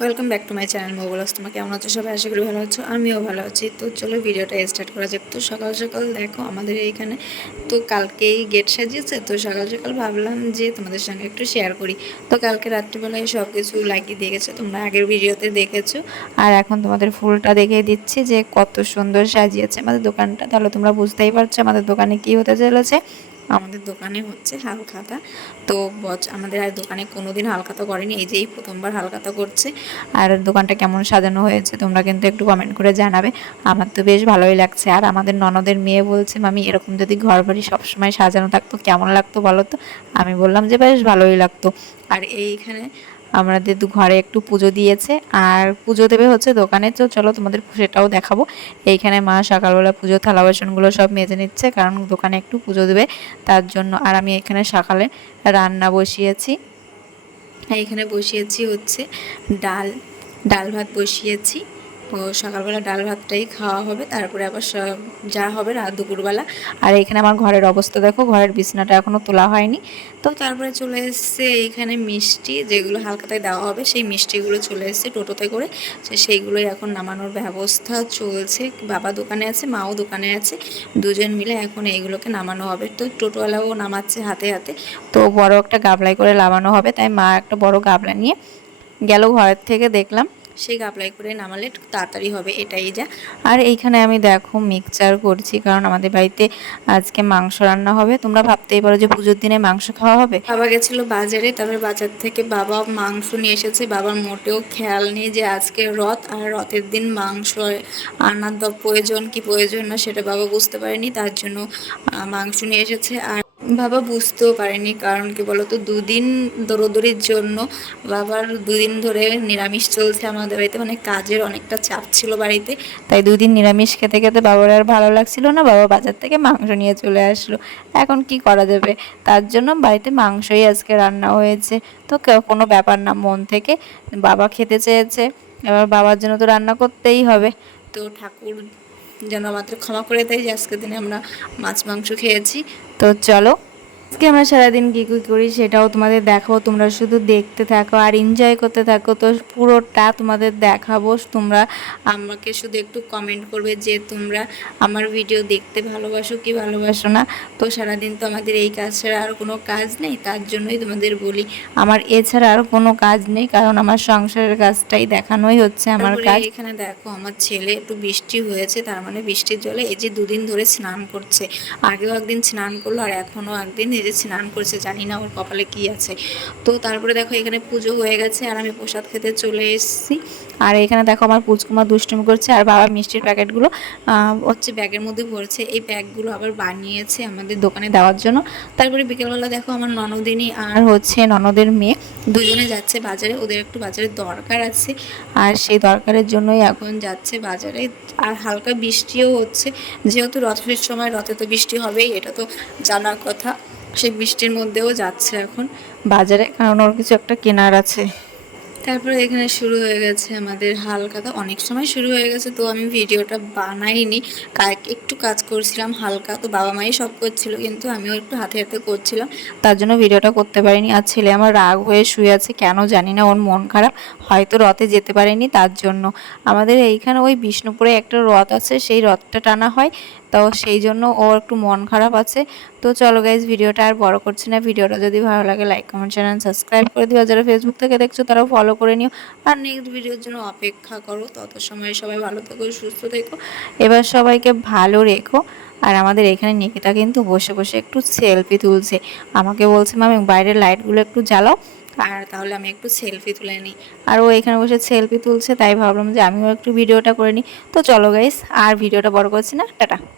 Welcome back to my channel mobiles তোমার কেমন আছো? সবাই আশা করি ভালো আছো। আমিও ভালো আছি। তো চলো ভিডিওটা স্টার্ট করা যাক। তো সকাল সকাল দেখো, আমাদের এইখানে তো কালকেই গেট সাজিয়েছে। তো সকাল সকাল ভাবলাম যে তোমাদের সঙ্গে একটু শেয়ার করি। তো কালকে রাত্রিবেলায় সব কিছু লাগিয়ে দিয়ে গেছো। তোমরা আগের ভিডিওতে দেখেছ। আর এখন তোমাদের ফুলটা দেখিয়ে দিচ্ছি যে কত সুন্দর সাজিয়েছে আমাদের দোকানটা। তাহলে তোমরা বুঝতেই পারছ আমাদের দোকানে কি হতে চলেছে। আমাদের দোকানে হচ্ছে হালখাতা। তো আমাদের আর দোকানে কোনো দিন হালখাতা করেনি। এই যেই প্রথমবার হালখাতা করছে। আর দোকানটা কেমন সাজানো হয়েছে তোমরা কিন্তু একটু কমেন্ট করে জানাবে। আমার তো বেশ ভালোই লাগছে। আর আমাদের ননদের মেয়ে বলছে, মামি, এরকম যদি ঘর বাড়ি সবসময় সাজানো থাকতো, কেমন লাগতো বলো তো? আমি বললাম যে, বেশ ভালোই লাগতো। আর এইখানে আমাদের ঘরে একটু পুজো দিয়েছে, আর পুজো দেবে হচ্ছে দোকানে। তো চলো তোমাদের সেটাও দেখাবো। এইখানে মা সকালবেলা পুজো, থালা বাসনগুলো সব মেজে নিচ্ছে, কারণ দোকানে একটু পুজো দেবে তার জন্য। আর আমি এখানে সকালে রান্না বসিয়েছি। এইখানে বসিয়েছি হচ্ছে ডাল ডাল ভাত বসিয়েছি। সকালবেলা ডাল ভাতটাই খাওয়া হবে, তারপরে আবার যা হবে রাত দুপুরবেলা। আর এখানে আমার ঘরের অবস্থা দেখো, ঘরের বিছনাটা এখনও তোলা হয়নি। তো তারপরে চলে এসছে এইখানে মিষ্টি, যেগুলো হালকাতায় দেওয়া হবে, সেই মিষ্টিগুলো চলে এসছে টোটোতে করে। সেইগুলোই এখন নামানোর ব্যবস্থা চলছে। বাবা দোকানে আছে, মাও দোকানে আছে, দুজন মিলে এখন এইগুলোকে নামানো হবে। তো টোটোওয়ালাও নামাচ্ছে হাতে হাতে। তো বড় একটা গাবলাই করে লাগানো হবে, তাই মা একটা বড় গাবলা নিয়ে গেল ঘরের থেকে দেখলাম। সেই গাবলাই করে নামালে একটু তাড়াতাড়ি হবে এটাই যা। আর এইখানে আমি দেখো মিক্সচার করছি কারণ আমাদের বাড়িতে আজকে মাংস রান্না হবে। তোমরা ভাবতেই পারো যে পুজোর দিনে মাংস খাওয়া হবে? বাবা গেছিল বাজারে তারপরে বাজার থেকে বাবা মাংস নিয়ে এসেছে। বাবার মোটেও খেয়াল নেই যে আজকে রথ আর রথের দিন মাংস আনার প্রয়োজন কি প্রয়োজন না সেটা বাবা বুঝতে পারেনি তার জন্য মাংস নিয়ে এসেছে। আর বাবা বুঝতেও পারেনি, কারণ কি বলতো, দুদিন দৌড়দৌড়ির জন্য বাবার দুদিন ধরে নিরামিষ চলছে আমাদের বাড়িতে মানে কাজের অনেকটা চাপ ছিল বাড়িতে। তাই দুদিন নিরামিষ খেতে খেতে বাবার আর ভালো লাগছিল না, বাবা বাজার থেকে মাংস নিয়ে চলে আসলো। এখন কি করা যাবে? তার জন্য বাড়িতে মাংসই আজকে রান্না হয়েছে। তো কোনো ব্যাপার না, মন থেকে বাবা খেতে চেয়েছে। এবার বাবার জন্য তো রান্না করতেই হবে। তো ঠাকুর যেন আমাদের ক্ষমা করে দেয় যে আজকের দিনে আমরা মাছ মাংস খেয়েছি। তো চলো আজকে আমরা সারাদিন কী কী করি সেটাও তোমাদের দেখাবো। তোমরা শুধু দেখতে থাকো আর এনজয় করতে থাকো। তো পুরোটা তোমাদের দেখাবো। তোমরা আমাকে শুধু একটু কমেন্ট করবে যে তোমরা আমার ভিডিও দেখতে ভালোবাসো কি ভালোবাসো না। তো সারাদিন তো আমাদের এই কাজ ছাড়া আর কোনো কাজ নেই। তার জন্যই তোমাদের বলি আমার এছাড়া আর কোনো কাজ নেই। কারণ আমার সংসারের কাজটাই দেখানোই হচ্ছে আমার কাজ। এখানে দেখো আমার ছেলে একটু বৃষ্টি হয়েছে। তার মানে বৃষ্টির জলে এই যে দুদিন ধরে স্নান করছে। আগেও একদিন স্নান করল আর এখনও একদিন যে স্নান করছে, জানি না ওর কপালে কি আছে। তো তারপরে দেখো এখানে পুজো হয়ে গেছে আর আমি প্রসাদ খেতে চলে এসেছি। আর এখানে দেখো আমার পুচকুমা দুষ্টুমি করছে আর বাবা মিষ্টির প্যাকেটগুলো হচ্ছে ব্যাগের মধ্যে ভরছে। এই ব্যাগগুলো আবার বানিয়েছে আমাদের দোকানে দেওয়ার জন্য। তারপরে বিকেলবেলা দেখো আমার ননদিনী আর হচ্ছে ননদের মেয়ে দুজনে যাচ্ছে বাজারে। ওদের একটু বাজারে দরকার আছে আর সেই দরকারের জন্যই এখন যাচ্ছে বাজারে। আর হালকা বৃষ্টিও হচ্ছে। যেহেতু রথের সময় রথে তো বৃষ্টি হবেই, এটা তো জানার কথা। সেই বৃষ্টির মধ্যেও যাচ্ছে এখন। বাজারে কারণ ওর কিছু একটা কেনার আছে। তারপরে এখানে শুরু হয়ে গেছে আমাদের হালকাটা অনেক সময় শুরু হয়ে গেছে তো আমি ভিডিওটা বানাইনি। একটু কাজ করছিলাম হালকা তো বাবা মাই সব করছিল কিন্তু আমিও একটু হাতে হাতে করছিলাম। তার জন্য ভিডিওটা করতে পারিনি। আর ছেলে আমার রাগ হয়ে শুয়ে আছে কেন জানি না ওর মন খারাপ। হয়তো রথে যেতে পারেনি তার জন্য। আমাদের এইখানে ওই বিষ্ণুপুরে একটা রথ আছে সেই রথটা টানা হয়। তো সেই জন্য ওর একটু মন খারাপ আছে। তো চলো গাইজ ভিডিওটা আর বড় করছি না। ভিডিওটা যদি ভালো লাগে লাইক কমেন্ট চ্যানেল সাবস্ক্রাইব করে দিও। যারা ফেসবুক থেকে দেখছ, তারাও ফলো করে নিও। আর নেক্সট ভিডিওর জন্য অপেক্ষা করো। তত সময় সবাই ভালো থেকো, সুস্থ থেকো। এবার সবাইকে ভালো রেখো। আর আমাদের এখানে নিকিতা কিন্তু বসে বসে একটু সেলফি তুলছে। আমাকে বলছে, মামি, বাইরের লাইটগুলো একটু জ্বালাও। আর তাহলে আমি একটু সেলফি তুলে নিই। আর ও এখানে বসে সেলফি তুলছে। তাই ভাবলাম যে আমিও একটু ভিডিওটা করে নিই। তো চলো গাইস আর ভিডিওটা বড় করছি না। টাটা।